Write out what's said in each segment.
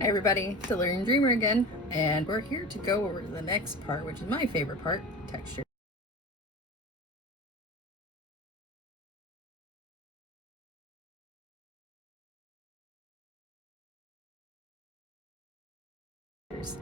Hi everybody, it's Learning Dreamer again, and we're here to go over the next part, which is my favorite part, texture.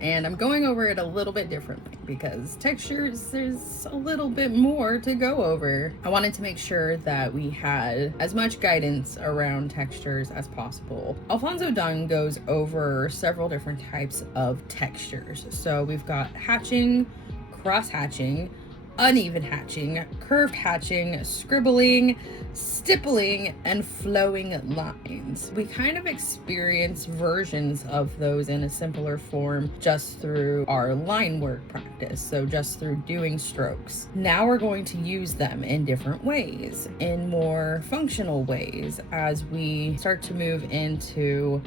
And I'm going over it a little bit differently because textures, there's a little bit more to go over. I wanted to make sure that we had as much guidance around textures as possible. Alphonso Dunn goes over several different types of textures. So we've got hatching, cross hatching, uneven hatching, curved hatching, scribbling, stippling, and flowing lines. We kind of experience versions of those in a simpler form just through our line work practice, so just through doing strokes. Now we're going to use them in different ways, in more functional ways, as we start to move into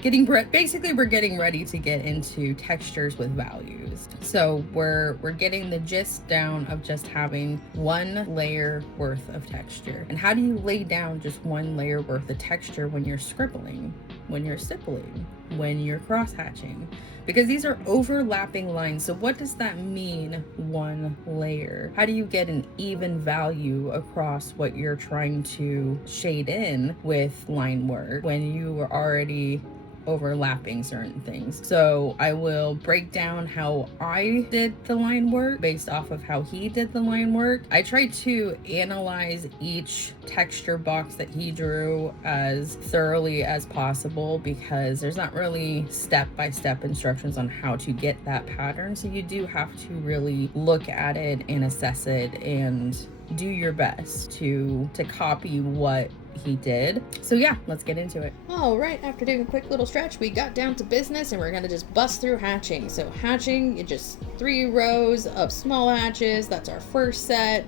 basically we're getting ready to get into textures with values. So we're getting the gist down of just having one layer worth of texture. And how do you lay down just one layer worth of texture when you're scribbling, when you're stippling, when you're cross hatching? Because these are overlapping lines. So what does that mean, one layer? How do you get an even value across what you're trying to shade in with line work when you are already overlapping certain things? So I will break down how I did the line work based off of how he did the line work. I tried to analyze each texture box that he drew as thoroughly as possible because there's not really step-by-step instructions on how to get that pattern. So you do have to really look at it and assess it and do your best to copy what he did. So yeah, let's get into it. All right, after doing a quick little stretch, we got down to business and we're gonna just bust through hatching. So hatching, it's just 3 rows of small hatches. That's our first set.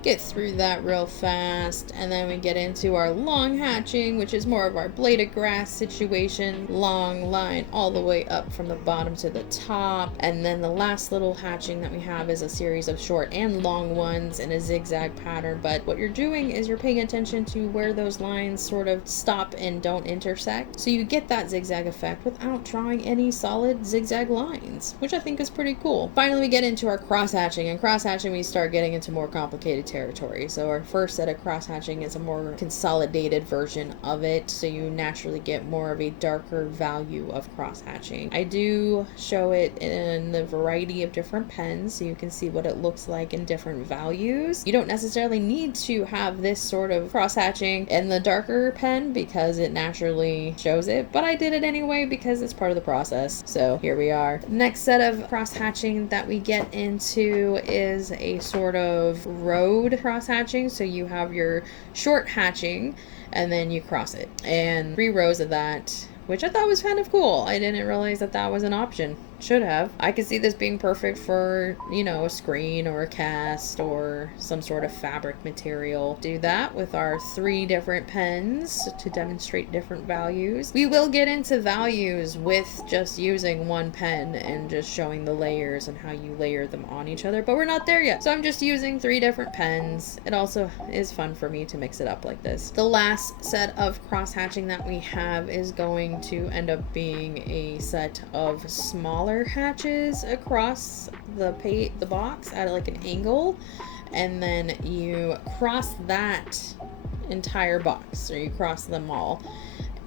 Get through that real fast, and then we get into our long hatching, which is more of our blade of grass situation. Long line all the way up from the bottom to the top, and then the last little hatching that we have is a series of short and long ones in a zigzag pattern. But what you're doing is you're paying attention to where those lines sort of stop and don't intersect, so you get that zigzag effect without drawing any solid zigzag lines, which I think is pretty cool. Finally, we get into our cross hatching, and cross hatching we start getting into more complicated territory. So our first set of cross hatching is a more consolidated version of it, so you naturally get more of a darker value of cross hatching. I do show it in the variety of different pens so you can see what it looks like in different values. You don't necessarily need to have this sort of cross hatching in the darker pen because it naturally shows it, but I did it anyway because it's part of the process. So here we are. Next set of cross hatching that we get into is a sort of road cross hatching. So you have your short hatching and then you cross it, and 3 rows of that, which I thought was kind of cool. I didn't realize that that was an option. Should have. I could see this being perfect for, a screen or a cast or some sort of fabric material. Do that with our 3 different pens to demonstrate different values. We will get into values with just using one pen and just showing the layers and how you layer them on each other, but we're not there yet. So I'm just using 3 different pens. It also is fun for me to mix it up like this. The last set of cross hatching that we have is going to end up being a set of smaller hatches across the box at like an angle, and then you cross that entire box, or you cross them all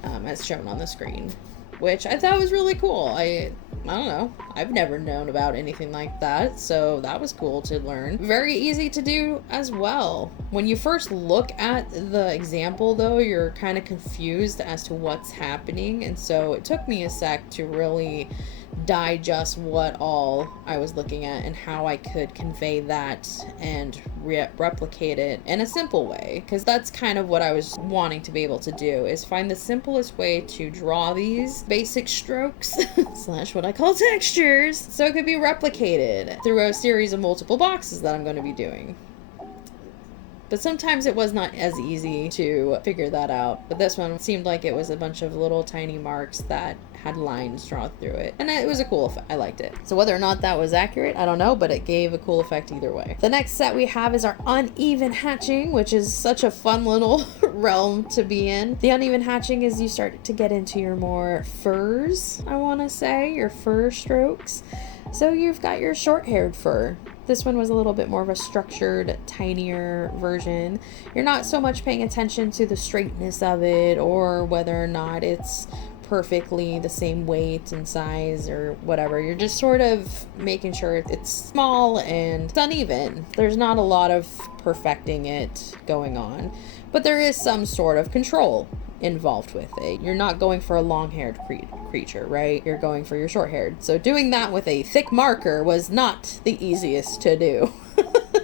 as shown on the screen, which I thought was really cool. I don't know, I've never known about anything like that, so that was cool to learn. Very easy to do as well. When you first look at the example though, you're kind of confused as to what's happening, and so it took me a sec to really digest what all I was looking at and how I could convey that and replicate it in a simple way, because that's kind of what I was wanting to be able to do, is find the simplest way to draw these basic strokes slash what I call textures, so it could be replicated through a series of multiple boxes that I'm going to be doing. But sometimes it was not as easy to figure that out. But this one seemed like it was a bunch of little tiny marks that had lines drawn through it. And it was a cool effect. I liked it. So whether or not that was accurate, I don't know, but it gave a cool effect either way. The next set we have is our uneven hatching, which is such a fun little realm to be in. The uneven hatching is you start to get into your more furs, I want to say, your fur strokes. So you've got your short-haired fur. This one was a little bit more of a structured, tinier version. You're not so much paying attention to the straightness of it or whether or not it's perfectly the same weight and size or whatever. You're just sort of making sure it's small and it's uneven. There's not a lot of perfecting it going on, but there is some sort of control involved with it. You're not going for a long-haired creature, right? You're going for your short-haired. So doing that with a thick marker was not the easiest to do.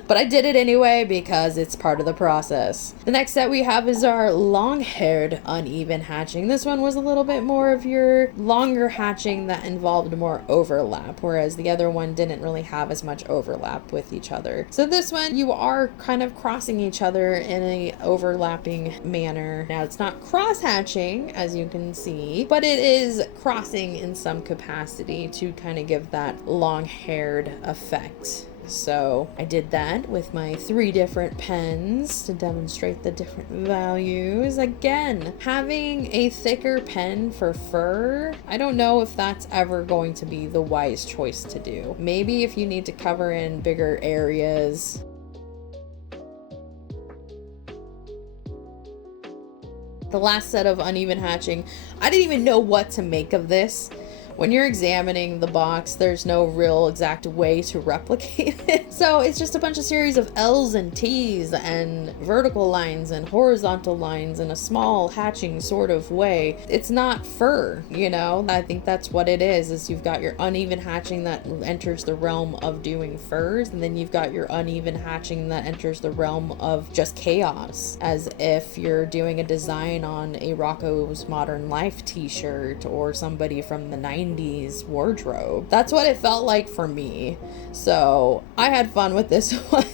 But I did it anyway because it's part of the process. The next set we have is our long-haired uneven hatching. This one was a little bit more of your longer hatching that involved more overlap, whereas the other one didn't really have as much overlap with each other. So this one, you are kind of crossing each other in a overlapping manner. Now, it's not cross-hatching, as you can see, but it is crossing in some capacity to kind of give that long-haired effect. So I did that with my 3 different pens to demonstrate the different values. Again, having a thicker pen for fur, I don't know if that's ever going to be the wise choice to do. Maybe if you need to cover in bigger areas. The last set of uneven hatching, I didn't even know what to make of this. When you're examining the box, there's no real exact way to replicate it. So it's just a bunch of series of L's and T's and vertical lines and horizontal lines in a small hatching sort of way. It's not fur, you know? I think that's what it is you've got your uneven hatching that enters the realm of doing furs, and then you've got your uneven hatching that enters the realm of just chaos, as if you're doing a design on a Rocco's Modern Life t-shirt or somebody from the 90s wardrobe. That's what it felt like for me. So I had fun with this one,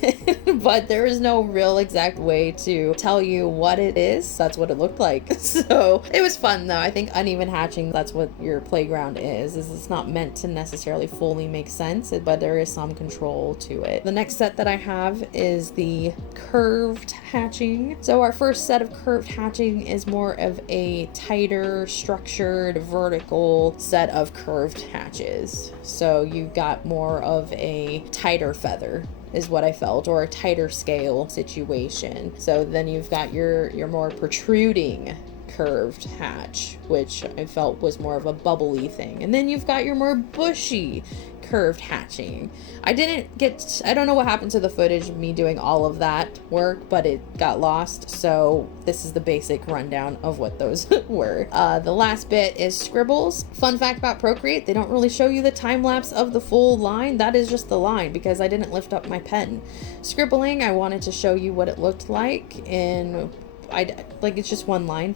but there is no real exact way to tell you what it is. That's what it looked like. So it was fun though. I think uneven hatching, that's what your playground is it's not meant to necessarily fully make sense, but there is some control to it. The next set that I have is the curved hatching. So our first set of curved hatching is more of a tighter, structured, vertical set of curved hatches. So you got more of a tighter feather is what I felt, or a tighter scale situation. So then you've got your more protruding curved hatch, which I felt was more of a bubbly thing. And then you've got your more bushy curved hatching. I don't know what happened to the footage of me doing all of that work, but it got lost. So this is the basic rundown of what those were. The last bit is scribbles. Fun fact about Procreate, they don't really show you the time lapse of the full line. That is just the line because I didn't lift up my pen. Scribbling, I wanted to show you what it looked like it's just one line.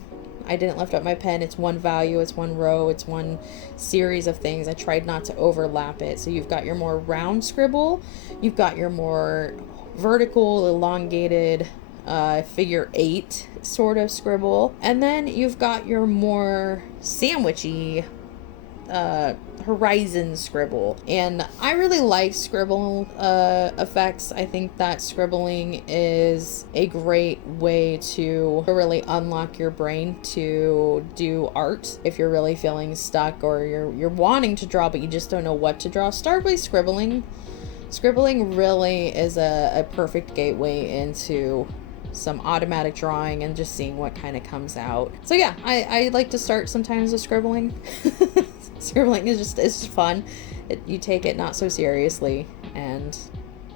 I didn't lift up my pen. It's one value, it's one row, it's one series of things. I tried not to overlap it. So you've got your more round scribble, you've got your more vertical, elongated, figure 8 sort of scribble, and then you've got your more sandwichy horizon scribble. And I really like scribble effects. I think that scribbling is a great way to really unlock your brain to do art. If you're really feeling stuck or you're wanting to draw but you just don't know what to draw, start by scribbling. Scribbling really is a perfect gateway into some automatic drawing and just seeing what kind of comes out. So yeah, I like to start sometimes with scribbling. Scribbling is just fun. You take it not so seriously and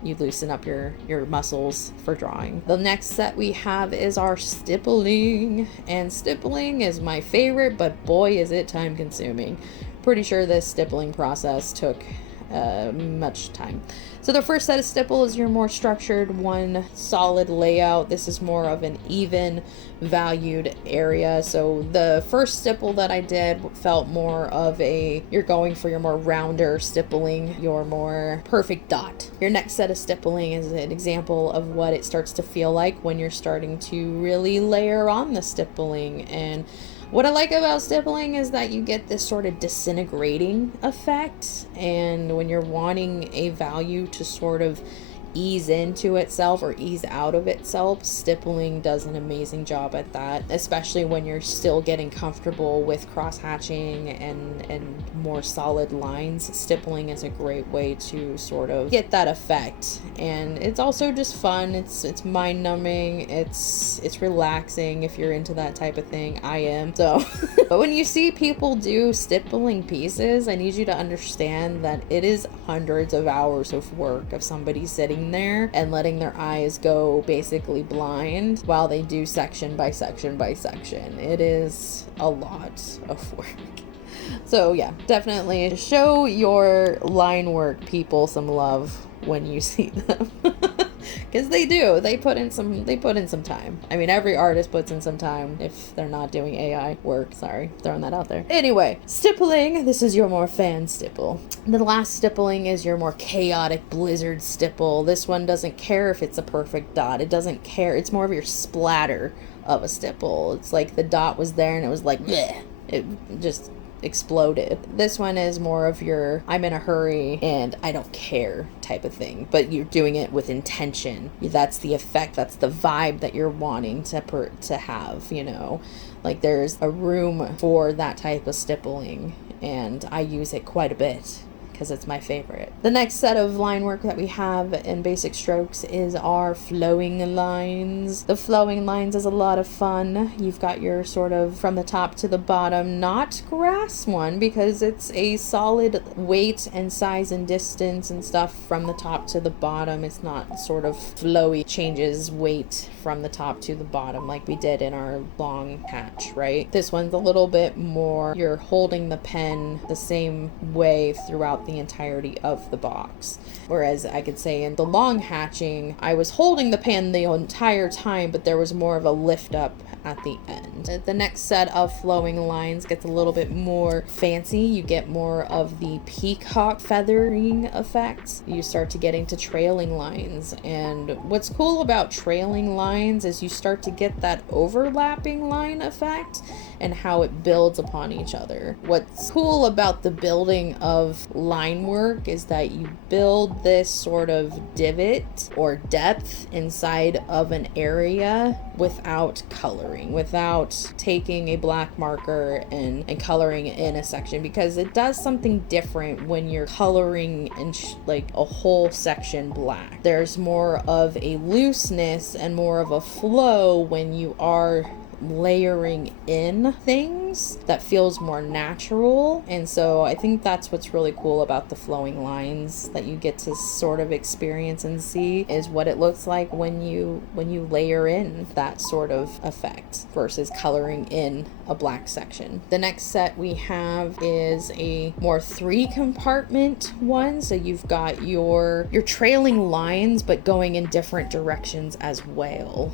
you loosen up your muscles for drawing. The next set we have is our stippling, and stippling is my favorite, but boy is it time consuming. Pretty sure this stippling process took much time. So the first set of stipple is your more structured, one solid layout. This is more of an even valued area. So the first stipple that I did felt more of you're going for your more rounder stippling, your more perfect dot. Your next set of stippling is an example of what it starts to feel like when you're starting to really layer on the stippling. And what I like about stippling is that you get this sort of disintegrating effect, and when you're wanting a value to sort of ease into itself or ease out of itself, stippling does an amazing job at that, especially when you're still getting comfortable with cross hatching and more solid lines. Stippling is a great way to sort of get that effect, and it's also just fun. It's mind numbing, it's relaxing if you're into that type of thing. I am. So but when you see people do stippling pieces, I need you to understand that it is hundreds of hours of work of somebody sitting there and letting their eyes go basically blind while they do section by section by section. It is a lot of work. So yeah, definitely show your line work people some love when you see them. Because they do. They put in some time. I mean, every artist puts in some time if they're not doing AI work. Sorry, throwing that out there. Anyway, stippling. This is your more fan stipple. The last stippling is your more chaotic blizzard stipple. This one doesn't care if it's a perfect dot. It doesn't care. It's more of your splatter of a stipple. It's like the dot was there and it was like, bleh. It just exploded. This one is more of your I'm in a hurry and I don't care type of thing, but you're doing it with intention. That's the effect, that's the vibe that you're wanting to have, you know. Like there's a room for that type of stippling, and I use it quite a bit because it's my favorite. The next set of line work that we have in basic strokes is our flowing lines. The flowing lines is a lot of fun. You've got your sort of from the top to the bottom, not grass one, because it's a solid weight and size and distance and stuff from the top to the bottom. It's not sort of flowy, changes weight from the top to the bottom like we did in our long hatch, right? This one's a little bit more, you're holding the pen the same way throughout the entirety of the box. Whereas I could say in the long hatching, I was holding the pen the entire time, but there was more of a lift up at the end. The next set of flowing lines gets a little bit more fancy. You get more of the peacock feathering effects. You start to get into trailing lines, and what's cool about trailing lines is you start to get that overlapping line effect and how it builds upon each other. What's cool about the building of line work is that you build this sort of divot or depth inside of an area without coloring, without taking a black marker and coloring in a section, because it does something different when you're coloring in like a whole section black. There's more of a looseness and more of a flow when you are layering in things that feels more natural. And so I think that's what's really cool about the flowing lines that you get to sort of experience and see, is what it looks like when you layer in that sort of effect versus coloring in a black section. The next set we have is a more 3-compartment one. So you've got your trailing lines but going in different directions as well.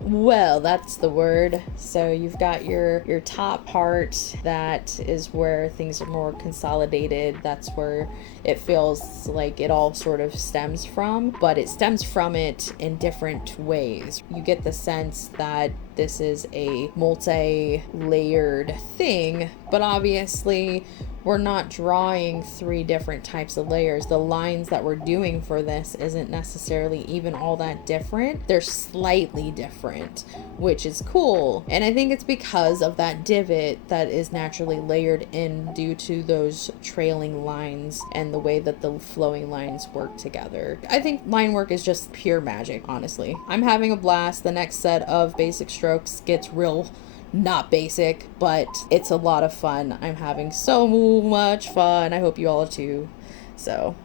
Well, that's the word. So you've got your top part, that is where things are more consolidated. That's where it feels like it all sort of stems from, but it stems from it in different ways. You get the sense that this is a multi-layered thing, but obviously we're not drawing 3 different types of layers. The lines that we're doing for this isn't necessarily even all that different. They're slightly different, which is cool. And I think it's because of that divot that is naturally layered in due to those trailing lines and the way that the flowing lines work together. I think line work is just pure magic, honestly. I'm having a blast. The next set of basic strokes gets real not basic, but it's a lot of fun. I'm having so much fun. I hope you all are too. So,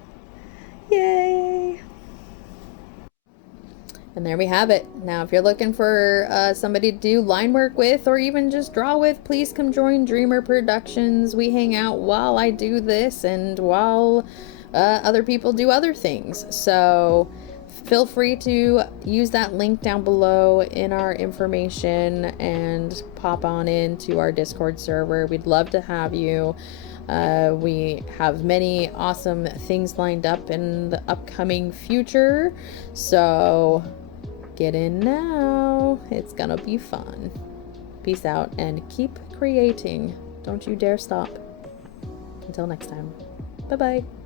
yay! And there we have it. Now, if you're looking for somebody to do line work with or even just draw with, please come join Dreamer Productions. We hang out while I do this and while other people do other things. So feel free to use that link down below in our information and pop on into our Discord server. We'd love to have you. We have many awesome things lined up in the upcoming future. So get in now. It's gonna be fun. Peace out and keep creating. Don't you dare stop. Until next time. Bye-bye.